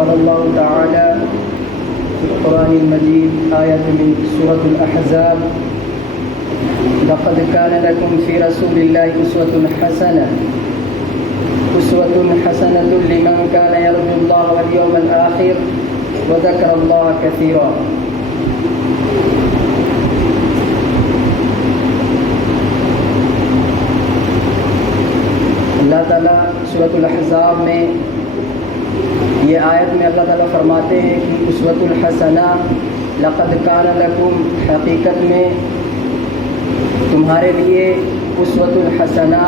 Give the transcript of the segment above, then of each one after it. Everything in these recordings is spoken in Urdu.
قال الله تعالى في القرآن المجيد آية من سورة الأحزاب لقد كان لكم في رسول الله أسوة حسنة لمن كان يرجو الله واليوم الآخر وذكر الله كثيرا۔ اللہ تعالیٰ سورۃ الاحزاب میں یہ آیت میں اللہ تعالیٰ فرماتے ہیں کہ اسوۃ الحسنہ لقد کان لکم، حقیقت میں تمہارے لیے اسوۃ الحسنہ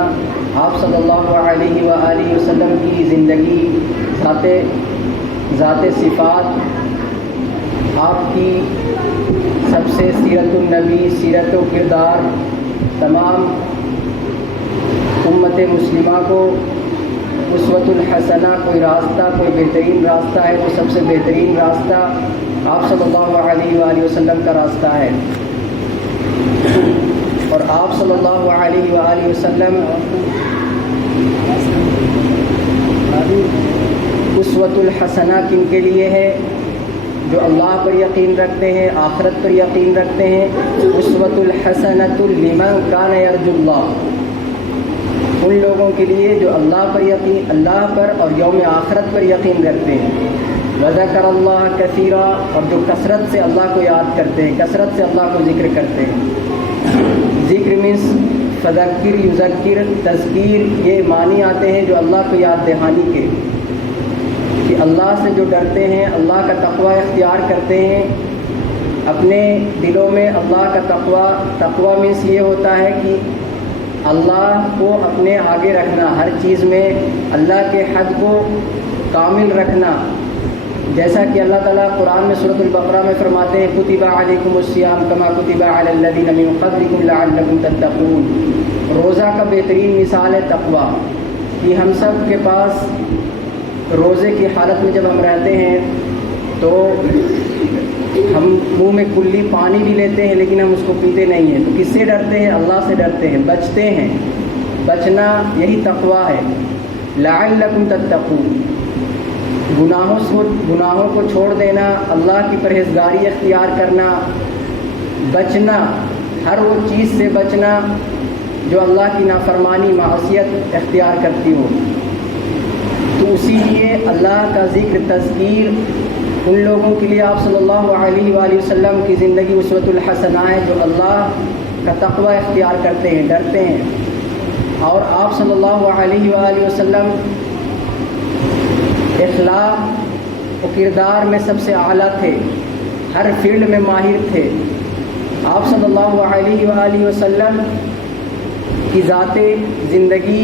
آپ صلی اللہ علیہ وآلہ وسلم کی زندگی، ذات صفات، آپ کی سب سے سیرت النبی، سیرت و کردار، تمام امت مسلمہ کو اسوۃ الحسنہ کوئی راستہ، کوئی بہترین راستہ ہے، وہ سب سے بہترین راستہ آپ صلی اللہ علیہ وآلہ وسلم کا راستہ ہے۔ اور آپ صلی اللہ علیہ وآلہ وسلم اسوۃ الحسنہ کن کے لیے ہے؟ جو اللہ پر یقین رکھتے ہیں، آخرت پر یقین رکھتے ہیں۔ اسوۃ الحسنۃ لمن کان یرجو اللہ، ان لوگوں کے لیے جو اللہ پر اور یوم آخرت پر یقین رکھتے ہیں۔ وذکر اللہ کثیرا، اور جو کثرت سے اللہ کو یاد کرتے ہیں، کثرت سے اللہ کو ذکر کرتے ہیں۔ ذکر مینس فذکر، یذکر، تذکیر، یہ معنی آتے ہیں جو اللہ کو یاد دہانی کے، کہ اللہ سے جو ڈرتے ہیں، اللہ کا تقوی اختیار کرتے ہیں اپنے دلوں میں۔ اللہ کا تقوی مینس یہ ہوتا ہے کہ اللہ کو اپنے آگے رکھنا، ہر چیز میں اللہ کے حد کو کامل رکھنا، جیسا کہ اللہ تعالیٰ قرآن میں سورۃ البقرہ میں فرماتے ہیں کتب علیکم الصیام کما کتب علی الذین من قبلکم لعلکم تتقون۔ روزہ کا بہترین مثال ہے تقوی، کہ ہم سب کے پاس روزے کی حالت میں جب ہم رہتے ہیں تو ہم منہ میں کلی پانی بھی لیتے ہیں لیکن ہم اس کو پیتے نہیں ہیں، تو کس سے ڈرتے ہیں؟ اللہ سے ڈرتے ہیں، بچتے ہیں۔ بچنا یہی تقوی ہے۔ لعلکم تتقون، گناہوں کو چھوڑ دینا، اللہ کی پرہیزگاری اختیار کرنا، بچنا، ہر وہ چیز سے بچنا جو اللہ کی نافرمانی، معصیت اختیار کرتی ہو۔ تو اسی لیے اللہ کا ذکر، تذکیر ان لوگوں کے لیے آپ صلی اللہ علیہ وآلہ وسلم کی زندگی اسوۃ الحسنہ ہے، جو اللہ کا تقوی اختیار کرتے ہیں، ڈرتے ہیں۔ اور آپ صلی اللہ علیہ وآلہ وسلم اخلاق و کردار میں سب سے اعلیٰ تھے، ہر فیلڈ میں ماہر تھے۔ آپ صلی اللہ علیہ وآلہ وسلم کی ذات زندگی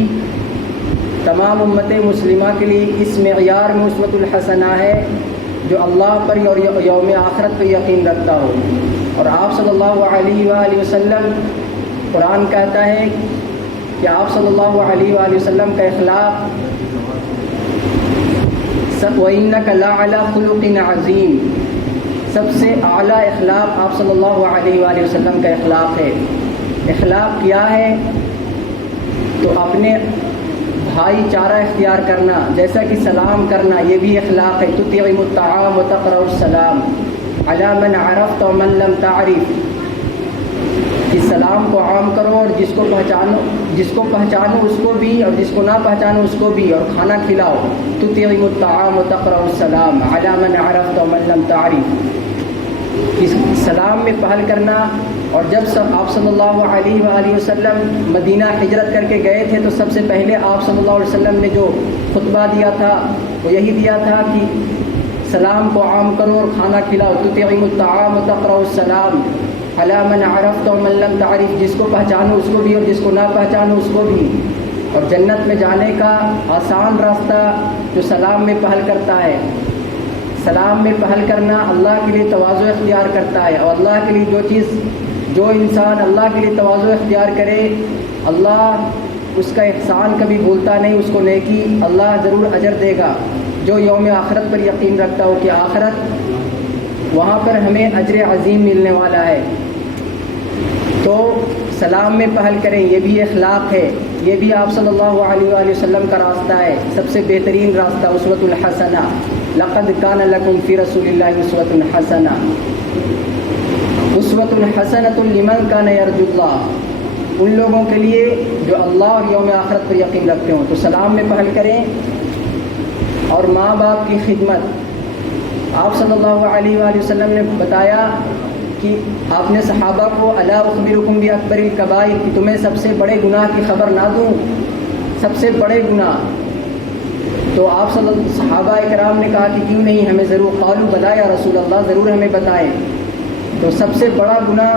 تمام امت مسلمہ کے لیے اس معیار میں اسوۃ الحسنہ ہے جو اللہ پر اور یوم آخرت پر یقین رکھتا ہو۔ اور آپ صلی اللہ علیہ وآلہ وسلم، قرآن کہتا ہے کہ آپ صلی اللہ علیہ وآلہ وسلم کا اخلاق وَإِنَّكَ لَعَلَىٰ خُلُقٍ عَظِيمٍ، سب سے اعلیٰ اخلاق آپ صلی اللہ علیہ وآلہ وسلم کا اخلاق ہے۔ اخلاق کیا ہے؟ تو اپنے بھائی چارہ اختیار کرنا، جیسا کہ سلام کرنا، یہ بھی اخلاق ہے۔ تُطْعِمُ الطَّعَامَ وَتَقْرَأُ السَّلَامَ عَلَىٰ مَنْ عَرَفْتَ وَمَنْ لَمْ تَعْرِفْ، کہ سلام کو عام کرو اور جس کو پہچانو اس کو بھی اور جس کو نہ پہچانو اس کو بھی، اور کھانا کھلاؤ۔ تُطْعِمُ الطَّعَامَ وَتَقْرَأُ السَّلَامَ عَلَىٰ مَنْ عَرَفْتَ وَمَنْ لَمْ تَعْرِفْ، اس سلام میں پہل کرنا۔ اور جب آپ صلی اللہ علیہ وآلہ وسلم مدینہ ہجرت کر کے گئے تھے تو سب سے پہلے آپ صلی اللہ علیہ وسلم نے جو خطبہ دیا تھا وہ یہی دیا تھا کہ سلام کو عام کرو اور کھانا کھلاؤ۔ تُطْعِمُ الطَّعَامَ وَتَقْرَأُ السَّلَامَ عَلَىٰ مَنْ عَرَفْتَ وَمَنْ لَمْ تَعْرِفْ، جس کو پہچانو اس کو بھی اور جس کو نہ پہچانو اس کو بھی۔ اور جنت میں جانے کا آسان راستہ جو سلام میں پہل کرتا ہے، سلام میں پہل کرنا اللہ کے لیے تواضع اختیار کرتا ہے۔ اور اللہ کے لیے جو انسان اللہ کے لیے تواضع اختیار کرے، اللہ اس کا احسان کبھی بھولتا نہیں، اس کو نیکی اللہ ضرور اجر دے گا۔ جو یوم آخرت پر یقین رکھتا ہو کہ آخرت وہاں پر ہمیں اجر عظیم ملنے والا ہے۔ تو سلام میں پہل کریں، یہ بھی اخلاق ہے، یہ بھی آپ صلی اللہ علیہ وآلہ وسلم کا راستہ ہے، سب سے بہترین راستہ اسوۃ الحسنہ، لقد کان لکم فی رسول اللہ اسوۃ حسنہ، اسوۃ حسنۃ لمن کان یرجو اللہ، ان لوگوں کے لیے جو اللہ اور یوم آخرت پر یقین رکھتے ہوں۔ تو سلام میں پہل کریں، اور ماں باپ کی خدمت، آپ صلی اللہ علیہ وآلہ وسلم نے بتایا کہ آپ نے صحابہ کو الا اخبرکم باکبر الکبائر، کہ تمہیں سب سے بڑے گناہ کی خبر نہ دوں، سب سے بڑے گناہ؟ تو آپ صحابہ کرام نے کہا کہ کیوں نہیں، ہمیں ضرور، قالوا بلا یا رسول اللہ، ضرور ہمیں بتائیں۔ تو سب سے بڑا گناہ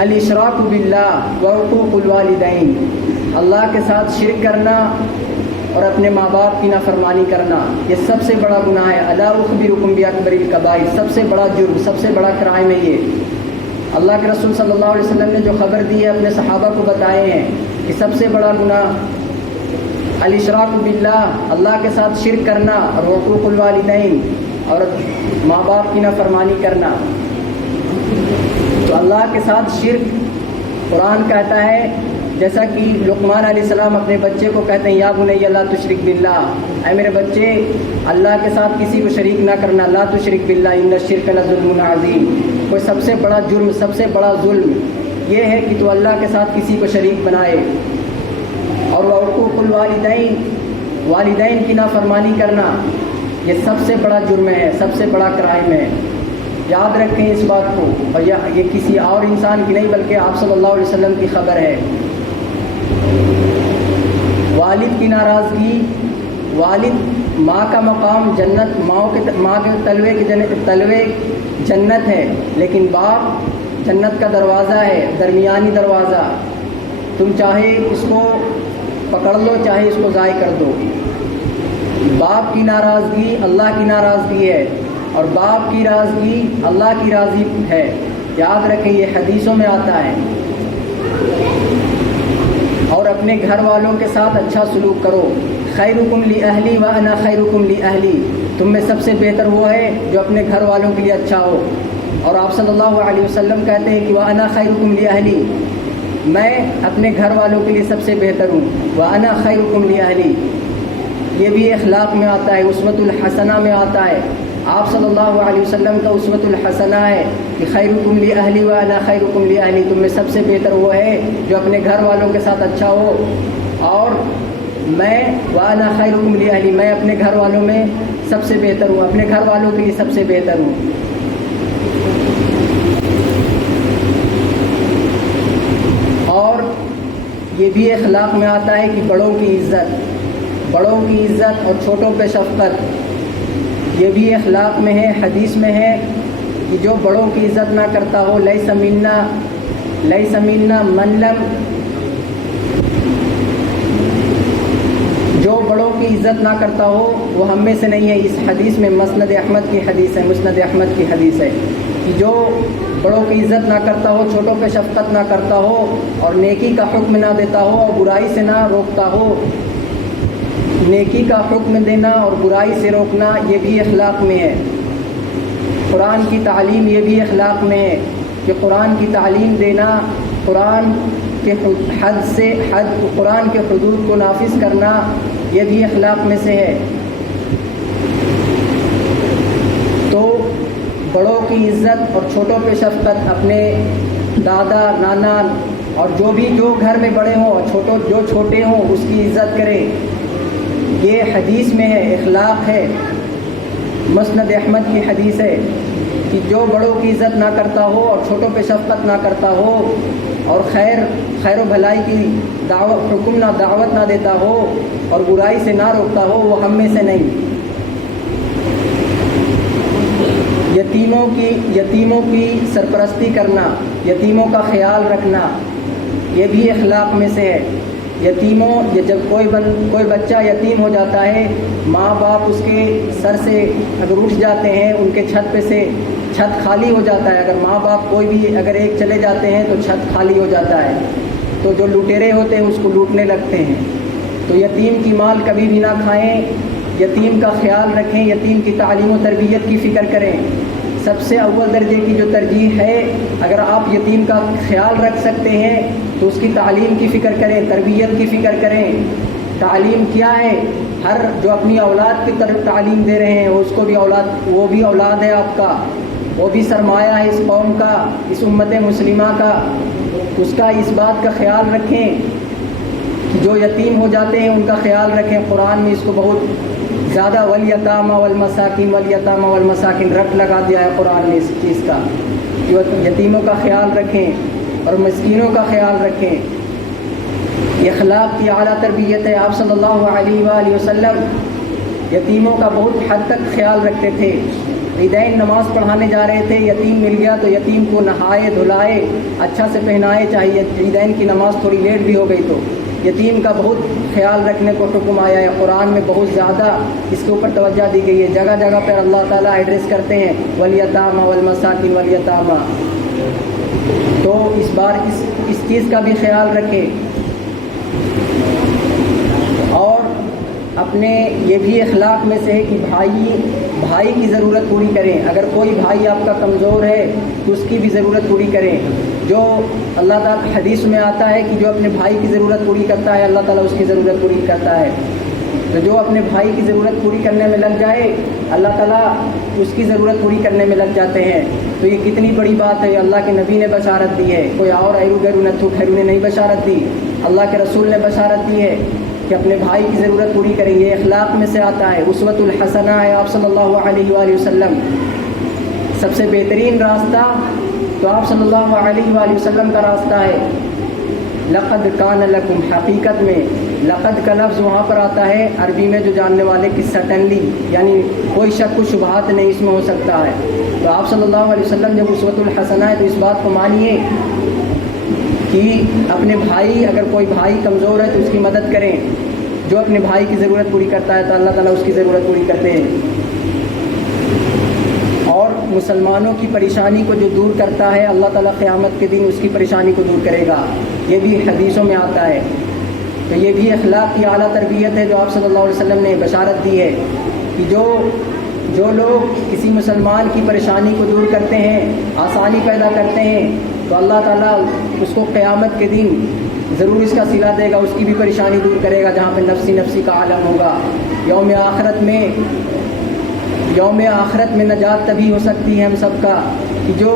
الاشراک باللہ وعقوق الوالدین، اللہ کے ساتھ شرک کرنا اور اپنے ماں باپ کی نافرمانی کرنا، یہ سب سے بڑا گناہ ہے۔ الا اخبرکم باکبر الکبائر، سب سے بڑا جرم، سب سے بڑا کرائم ہے یہ۔ اللہ کے رسول صلی اللہ علیہ وسلم نے جو خبر دی ہے اپنے صحابہ کو بتائے ہیں کہ سب سے بڑا گناہ الاشراک باللہ، اللہ کے ساتھ شرک کرنا، اور حقوق الوالدین، اور ماں باپ کی نافرمانی کرنا۔ تو اللہ کے ساتھ شرک، قرآن کہتا ہے، جیسا کہ لقمان علیہ السلام اپنے بچے کو کہتے ہیں یا بنی لا تشرک باللہ، اے میرے بچے اللہ کے ساتھ کسی کو شریک نہ کرنا، لا تشرک باللہ ان الشرک لظلم عظیم۔ کوئی سب سے بڑا جرم، سب سے بڑا ظلم یہ ہے کہ تو اللہ کے ساتھ کسی کو شریک بنائے۔ اور وعقوق الوالدین، والدین کی نافرمانی کرنا، یہ سب سے بڑا جرم ہے، سب سے بڑا کرائم ہے۔ یاد رکھیں اس بات کو، اور یہ کسی اور انسان کی نہیں بلکہ آپ صلی اللہ علیہ وسلم کی خبر ہے۔ والد کی ناراضگی، والد ماں کا مقام جنت، ماں کے تلوے جنت ہے، لیکن باپ جنت کا دروازہ ہے، درمیانی دروازہ، تم چاہے اس کو پکڑ لو چاہے اس کو ضائع کر دو۔ باپ کی ناراضگی اللہ کی ناراضگی ہے، اور باپ کی راضگی اللہ کی راضی ہے، یاد رکھیں، یہ حدیثوں میں آتا ہے۔ اور اپنے گھر والوں کے ساتھ اچھا سلوک کرو، خیرکم لأہلی وانا خیرکم لأہلی، تم میں سب سے بہتر وہ ہے جو اپنے گھر والوں کے لیے اچھا ہو۔ اور آپ صلی اللہ علیہ وسلم کہتے ہیں کہ وانا خیرکم لأہلی، میں اپنے گھر والوں کے لیے سب سے بہتر ہوں، وانا خیرکم لأہلی، یہ بھی اخلاق میں آتا ہے، اسوۃ الحسنہ میں آتا ہے۔ آپ صلی اللہ علیہ وسلم کا اسوۃ الحسنہ ہے کہ خیرکم لأہلی وانا خیرکم لأہلی، تم میں سب سے بہتر وہ ہے جو اپنے گھر والوں کے ساتھ اچھا ہو، اور میں وانا خیرکم لأہلی، میں اپنے گھر والوں میں سب سے بہتر ہوں، اپنے گھر والوں کے لیے سب سے بہتر ہوں۔ اور یہ بھی اخلاق میں آتا ہے کہ بڑوں کی عزت اور چھوٹوں پہ شفقت، یہ بھی اخلاق میں ہے، حدیث میں ہے کہ جو بڑوں کی عزت نہ کرتا ہو، لیس منا من لم، جو بڑوں کی عزت نہ کرتا ہو وہ ہم میں سے نہیں ہے۔ اس حدیث میں مسند احمد کی حدیث ہے کہ جو بڑوں کی عزت نہ کرتا ہو، چھوٹوں پہ شفقت نہ کرتا ہو، اور نیکی کا حکم نہ دیتا ہو اور برائی سے نہ روکتا ہو، نیکی کا حکم دینا اور برائی سے روکنا یہ بھی اخلاق میں ہے۔ قرآن کی تعلیم یہ بھی اخلاق میں ہے کہ قرآن کی تعلیم دینا، قرآن کے قرآن کے حدود کو نافذ کرنا یہ بھی اخلاق میں سے ہے۔ تو بڑوں کی عزت اور چھوٹوں پہ شفقت، اپنے دادا نانا اور جو گھر میں بڑے ہوں، جو چھوٹے ہوں اس کی عزت کرے، یہ حدیث میں ہے، اخلاق ہے۔ مسند احمد کی حدیث ہے کہ جو بڑوں کی عزت نہ کرتا ہو اور چھوٹوں پہ شفقت نہ کرتا ہو، اور خیر و بھلائی کی دعوت نہ دیتا ہو اور برائی سے نہ روکتا ہو، وہ ہم میں سے نہیں۔ یتیموں کی سرپرستی کرنا، یتیموں کا خیال رکھنا یہ بھی اخلاق میں سے ہے۔ جب کوئی بچہ یتیم ہو جاتا ہے، ماں باپ اس کے سر سے اگر اٹھ جاتے ہیں، ان کے چھت پہ سے چھت خالی ہو جاتا ہے، اگر ماں باپ کوئی بھی اگر ایک چلے جاتے ہیں تو چھت خالی ہو جاتا ہے، تو جو لٹیرے ہوتے ہیں اس کو لوٹنے لگتے ہیں۔ تو یتیم کی مال کبھی بھی نہ کھائیں، یتیم کا خیال رکھیں، یتیم کی تعلیم و تربیت کی فکر کریں۔ سب سے اول درجے کی جو ترجیح ہے، اگر آپ یتیم کا خیال رکھ سکتے ہیں تو اس کی تعلیم کی فکر کریں، تربیت کی فکر کریں۔ تعلیم کیا ہے؟ ہر جو اپنی اولاد کی طرف تعلیم دے رہے ہیں اس کو بھی وہ بھی اولاد ہے آپ کا، وہ بھی سرمایہ ہے اس قوم کا، اس امت مسلمہ کا۔ اس کا اس بات کا خیال رکھیں کہ جو یتیم ہو جاتے ہیں ان کا خیال رکھیں۔ قرآن میں اس کو بہت زیادہ والیتامى والمساکین والیتامى والمساکین رٹ لگا دیا ہے قرآن نے اس چیز کا، یتیموں کا خیال رکھیں اور مسکینوں کا خیال رکھیں۔ یہ اخلاق کی اعلیٰ تربیت ہے۔ آپ صلی اللہ علیہ وآلہ وسلم یتیموں کا بہت حد تک خیال رکھتے تھے۔ عیدین نماز پڑھانے جا رہے تھے، یتیم مل گیا تو یتیم کو نہائے دھلائے، اچھا سے پہنائے، چاہیے عیدین کی نماز تھوڑی لیٹ بھی ہو گئی تو یتیم کا بہت خیال رکھنے کو حکم آیا ہے۔ قرآن میں بہت زیادہ اس کے اوپر توجہ دی گئی ہے، جگہ جگہ پر اللہ تعالیٰ ایڈریس کرتے ہیں والیتامى والمساکین والیتامى۔ تو اس بار اس چیز کا بھی خیال رکھیں۔ اور اپنے یہ بھی اخلاق میں سے ہے کہ بھائی کی ضرورت پوری کریں۔ اگر کوئی بھائی آپ کا کمزور ہے تو اس کی بھی ضرورت پوری کریں۔ جو اللہ تعالیٰ حدیث میں آتا ہے کہ جو اپنے بھائی کی ضرورت پوری کرتا ہے اللہ تعالیٰ اس کی ضرورت پوری کرتا ہے، تو جو اپنے بھائی کی ضرورت پوری کرنے میں لگ جائے اللہ تعالیٰ اس کی ضرورت پوری کرنے میں لگ جاتے ہیں۔ تو یہ کتنی بڑی بات ہے، اللہ کے نبی نے بشارت دی ہے، کوئی اور ایرو گیرو نتھو کھیرو نے نہیں بشارت دی، اللہ کے رسول نے بشارت دی ہے کہ اپنے بھائی کی ضرورت پوری کریں۔ یہ اخلاق میں سے آتا ہے، اسوۃ الحسنہ ہے آپ صلی اللہ علیہ وآلہ وسلم۔ سب سے بہترین راستہ تو آپ صلی اللہ علیہ وآلہ وسلم کا راستہ ہے۔ لقد کان لکم، حقیقت میں لقد کا لفظ وہاں پر آتا ہے عربی میں جو جاننے والے کی سٹنلی، یعنی کوئی شک و شبہات نہیں اس میں ہو سکتا ہے۔ تو آپ صلی اللہ علیہ وسلم جب اسوۃ الحسنہ ہے تو اس بات کو مانیے کہ اپنے بھائی، اگر کوئی بھائی کمزور ہے تو اس کی مدد کریں۔ جو اپنے بھائی کی ضرورت پوری کرتا ہے تو اللہ تعالیٰ اس کی ضرورت پوری کرتے ہیں۔ اور مسلمانوں کی پریشانی کو جو دور کرتا ہے اللہ تعالیٰ قیامت کے دن اس کی پریشانی کو دور کرے گا، یہ بھی حدیثوں میں آتا ہے۔ تو یہ بھی اخلاق کی اعلیٰ تربیت ہے جو آپ صلی اللہ علیہ وسلم نے بشارت دی ہے کہ جو لوگ کسی مسلمان کی پریشانی کو دور کرتے ہیں، آسانی پیدا کرتے ہیں، تو اللہ تعالیٰ اس کو قیامت کے دن ضرور اس کا صلہ دے گا، اس کی بھی پریشانی دور کرے گا، جہاں پہ نفسی نفسی کا عالم ہوگا۔ یوم آخرت میں نجات تبھی ہو سکتی ہے ہم سب کا کہ جو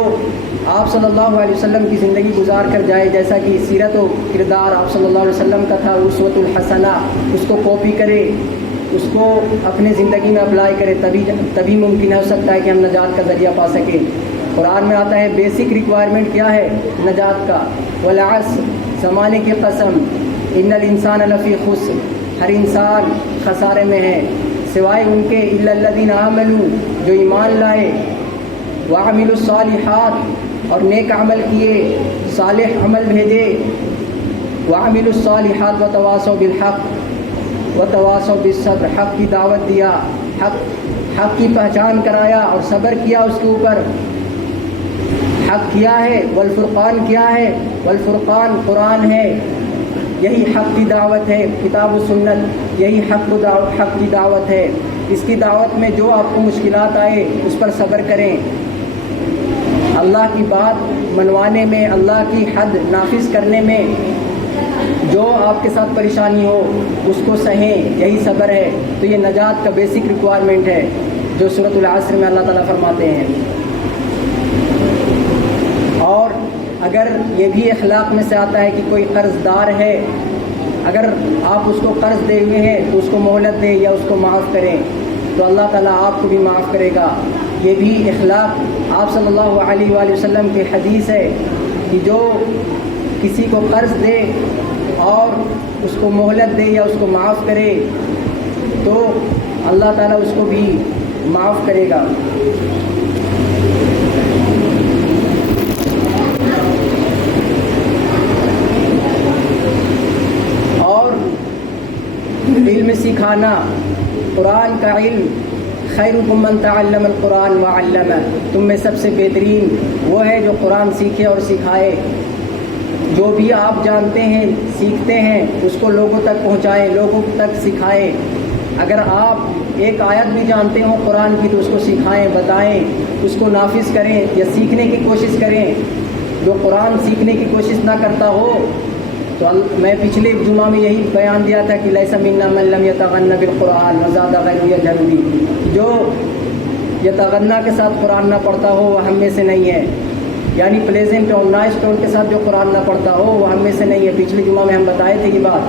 آپ صلی اللہ علیہ وسلم کی زندگی گزار کر جائے، جیسا کہ سیرت و کردار آپ صلی اللہ علیہ وسلم کا تھا، اسوۃ الحسنہ، اس کو کاپی کرے، اس کو اپنے زندگی میں اپلائی کرے، تبھی ممکن ہو سکتا ہے کہ ہم نجات کا ذریعہ پا سکیں۔ قرآن میں آتا ہے بیسک ریکوائرمنٹ کیا ہے نجات کا، والعصر، زمانے کی قسم، ان الانسان لفی خسر، ہر انسان خسارے میں ہے سوائے ان کے الا الذین آمنوا، جو ایمان لائے، وعملوا الصالحات، اور نیک عمل کیے، صالح عمل بھیجے، وعملوا الصالحات وتواصوا بالحق وتواصوا بالصبر، حق کی دعوت دیا، حق کی پہچان کرایا اور صبر کیا اس کے اوپر۔ حق کیا ہے؟ والفرقان کیا ہے؟ والفرقان قرآن ہے، یہی حق کی دعوت ہے، کتاب و سنت، یہی حق کی دعوت ہے۔ اس کی دعوت میں جو آپ کو مشکلات آئے اس پر صبر کریں، اللہ کی بات منوانے میں، اللہ کی حد نافذ کرنے میں جو آپ کے ساتھ پریشانی ہو اس کو سہیں، یہی صبر ہے۔ تو یہ نجات کا بیسک ریکوائرمنٹ ہے جو سورۃ العصر میں اللہ تعالیٰ فرماتے ہیں۔ اور اگر یہ بھی اخلاق میں سے آتا ہے کہ کوئی قرض دار ہے، اگر آپ اس کو قرض دے ہوئے ہیں تو اس کو مہلت دیں یا اس کو معاف کریں، تو اللہ تعالیٰ آپ کو بھی معاف کرے گا۔ یہ بھی اخلاق آپ صلی اللہ علیہ وآلہ وسلم کی حدیث ہے کہ جو کسی کو قرض دے اور اس کو مہلت دے یا اس کو معاف کرے تو اللہ تعالیٰ اس کو بھی معاف کرے گا۔ اور علم سکھانا، قرآن کا علم، خیرکم من تعلم القرآن وعلمہ، تم میں سب سے بہترین وہ ہے جو قرآن سیکھے اور سکھائے۔ جو بھی آپ جانتے ہیں، سیکھتے ہیں، اس کو لوگوں تک پہنچائیں، لوگوں تک سکھائیں۔ اگر آپ ایک آیت بھی جانتے ہوں قرآن کی تو اس کو سکھائیں، بتائیں، اس کو نافذ کریں یا سیکھنے کی کوشش کریں۔ جو قرآن سیکھنے کی کوشش نہ کرتا ہو تو میں پچھلے جمعہ میں یہی بیان دیا تھا کہ لیس منا من لم یتغنى بالقرآن وزاد غیر یجهر به، جو یتغنى کے ساتھ قرآن نہ پڑھتا ہو وہ ہم میں سے نہیں ہے، یعنی پلیزنٹ اور نائس ٹون کے ساتھ جو قرآن نہ پڑھتا ہو وہ ہم میں سے نہیں ہے۔ پچھلے جمعہ میں ہم بتائے تھے یہ بات۔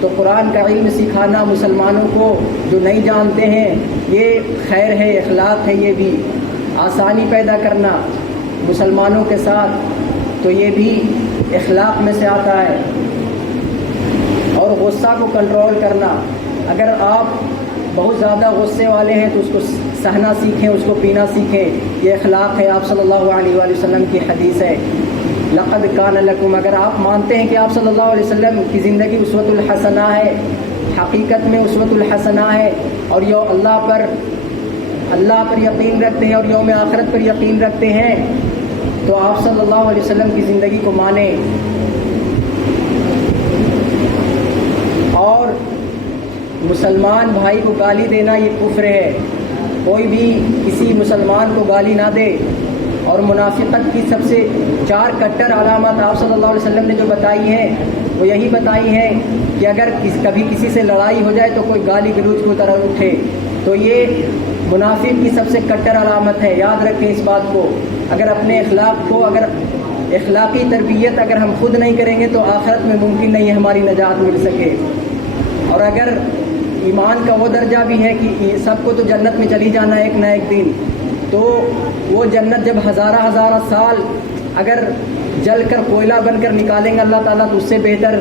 تو قرآن کا علم سکھانا مسلمانوں کو جو نہیں جانتے ہیں یہ خیر ہے، اخلاق ہے، یہ بھی آسانی پیدا کرنا مسلمانوں کے ساتھ تو یہ بھی اخلاق میں سے آتا ہے۔ اور غصہ کو کنٹرول کرنا، اگر آپ بہت زیادہ غصے والے ہیں تو اس کو سہنا سیکھیں، اس کو پینا سیکھیں، یہ اخلاق ہے۔ آپ صلی اللہ علیہ وآلہ وسلم کی حدیث ہے لقد کان لکم، اگر آپ مانتے ہیں کہ آپ صلی اللہ علیہ وسلم کی زندگی اسوۃ الحسنہ ہے، حقیقت میں اسوۃ الحسنہ ہے، اور اللہ پر یقین رکھتے ہیں اور یوم آخرت پر یقین رکھتے ہیں تو آپ صلی اللہ علیہ وسلم کی زندگی کو مانیں۔ اور مسلمان بھائی کو گالی دینا یہ کفر ہے، کوئی بھی کسی مسلمان کو گالی نہ دے۔ اور منافقت کی سب سے 4 کٹر علامات آپ صلی اللہ علیہ وسلم نے جو بتائی ہیں وہ یہی بتائی ہیں کہ اگر کبھی کسی سے لڑائی ہو جائے تو کوئی گالی گلوچ کو طرح اٹھے، تو یہ منافق کی سب سے کٹر علامت ہے، یاد رکھیں اس بات کو۔ اگر اپنے اخلاق کو، اگر اخلاقی تربیت اگر ہم خود نہیں کریں گے تو آخرت میں ممکن نہیں ہے ہماری نجات مل سکے۔ اور اگر ایمان کا وہ درجہ بھی ہے کہ سب کو تو جنت میں چلی جانا ہے ایک نہ ایک دن، تو وہ جنت جب ہزارہ سال اگر جل کر کوئلہ بن کر نکالیں گے اللہ تعالیٰ تو اس سے بہتر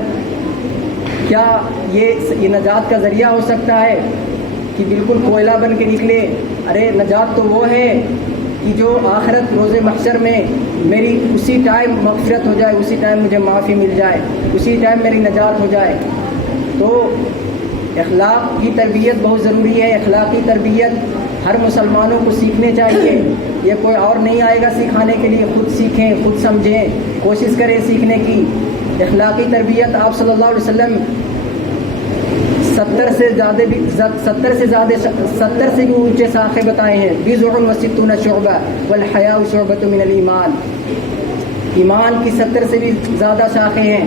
کیا یہ نجات کا ذریعہ ہو سکتا ہے کہ بالکل کوئلہ بن کے نکلے؟ ارے نجات تو وہ ہے کہ جو آخرت روز محشر میں میری اسی ٹائم مغفرت ہو جائے، اسی ٹائم مجھے معافی مل جائے، اسی ٹائم میری نجات ہو جائے۔ تو اخلاق کی تربیت بہت ضروری ہے، اخلاقی تربیت ہر مسلمانوں کو سیکھنے چاہیے۔ یہ کوئی اور نہیں آئے گا سکھانے کے لیے، خود سیکھیں، خود سمجھیں، کوشش کریں سیکھنے کی۔ اخلاقی تربیت آپ صلی اللہ علیہ وسلم 70 سے بھی اونچے ساخے بتائے ہیں۔ 20 و 60 شعبہ والحیاء شعبۃ من الایمان، ایمان کی 70 سے بھی زیادہ شاخیں ہیں،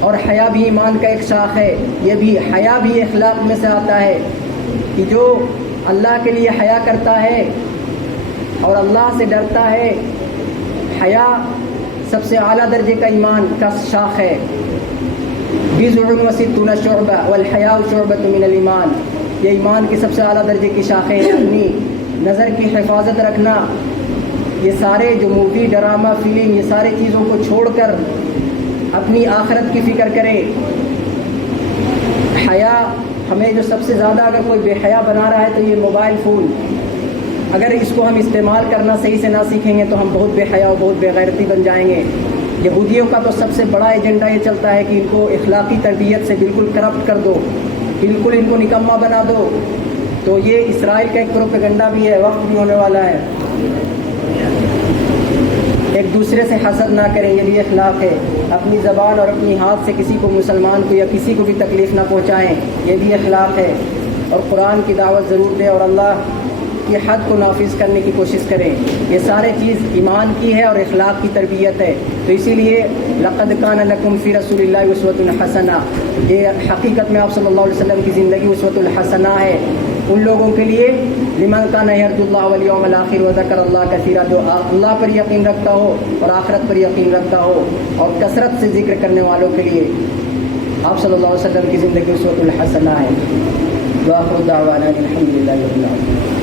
اور حیا بھی ایمان کا ایک شاخ ہے۔ یہ بھی حیا بھی اخلاق میں سے آتا ہے کہ جو اللہ کے لیے حیا کرتا ہے اور اللہ سے ڈرتا ہے، حیا سب سے اعلیٰ درجے کا ایمان کا شاخ ہے۔ 20 و 60 شعبہ والحیاء شعبۃ من الایمان، یہ ایمان کی سب سے اعلیٰ درجے کی شاخیں ہیں۔ اپنی نظر کی حفاظت رکھنا، یہ سارے جو مووی، ڈرامہ، فلم، یہ سارے چیزوں کو چھوڑ کر اپنی آخرت کی فکر کرے۔ حیا ہمیں جو سب سے زیادہ اگر کوئی بے حیا بنا رہا ہے تو یہ موبائل فون، اگر اس کو ہم استعمال کرنا صحیح سے نہ سیکھیں گے تو ہم بہت بے حیا اور بہت بے غیرتی بن جائیں گے۔ یہودیوں کا تو سب سے بڑا ایجنڈا یہ چلتا ہے کہ ان کو اخلاقی تربیت سے بالکل کرپٹ کر دو، بالکل ان کو نکما بنا دو۔ تو یہ اسرائیل کا ایک پروپیگنڈا بھی ہے، وقت بھی ہونے والا ہے۔ ایک دوسرے سے حسد نہ کریں، یہ بھی اخلاق ہے۔ اپنی زبان اور اپنی ہاتھ سے کسی کو، مسلمان کو یا کسی کو بھی تکلیف نہ پہنچائیں، یہ بھی اخلاق ہے۔ اور قرآن کی دعوت ضرور دیں اور اللہ کی حد کو نافذ کرنے کی کوشش کریں۔ یہ سارے چیز ایمان کی ہے اور اخلاق کی تربیت ہے۔ تو اسی لیے لقد کان لکم فی رسول اللہ اسوۃ حسنہ، یہ حقیقت میں آپ صلی اللہ علیہ وسلم کی زندگی اسوۃ الحسنہ ہے ان لوگوں کے لیے لمن کان یرجو اللہ والیوم الآخر وذکر اللہ کثیرا، جو اللہ پر یقین رکھتا ہو اور آخرت پر یقین رکھتا ہو اور کثرت سے ذکر کرنے والوں کے لیے آپ صلی اللہ علیہ وسلم کی زندگی اسوۃ الحسنہ ہے۔ وآخر دعوانا الحمد للہ رب العالمین۔